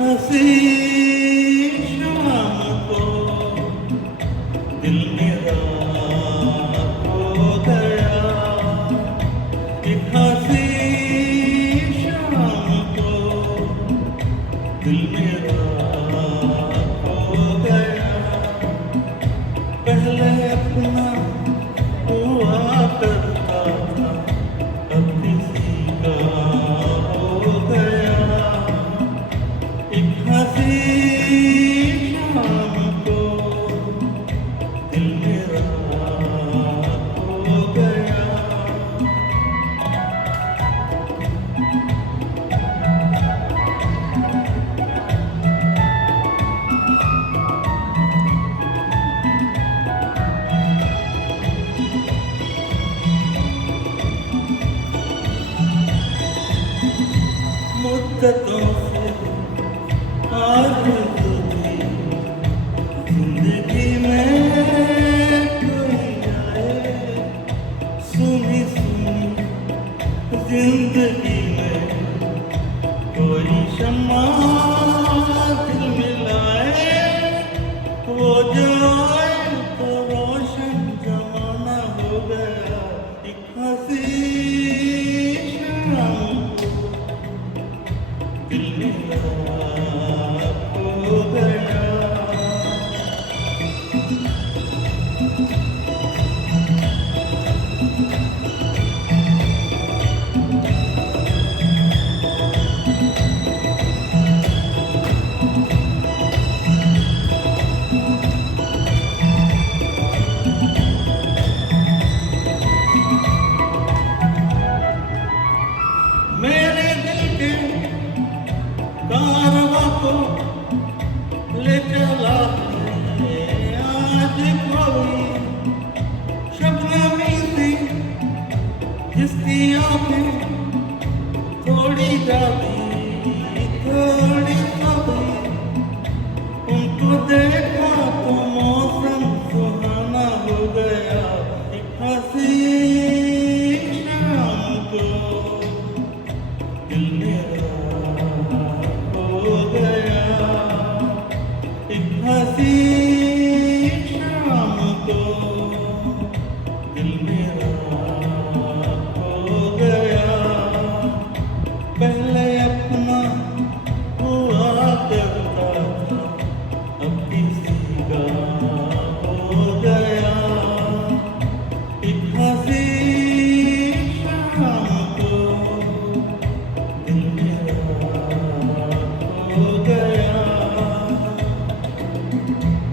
हंसी शाम को दिल मेरा खो गया, एक हंसी शाम को दिल मेरा खो गया। पहले अपना हुआ करता था, अब किसी का हो गया। एक हंसी शाम को दिल मेरा खो गया। मुद्दतों से आरज़ू थी जिंदगी में कोई आए, सुनी सुनी जिंदगी में कोई शम्मा दिल मिलाए। वो जो आए तो रोशन जमाना हो गया, एक हंसी शाम को दिल मेरा खो गया। मेरे दिल के कारवां को ले चला है आज कोई शबनमी सी, जिसकी आंखें थोड़ी जाती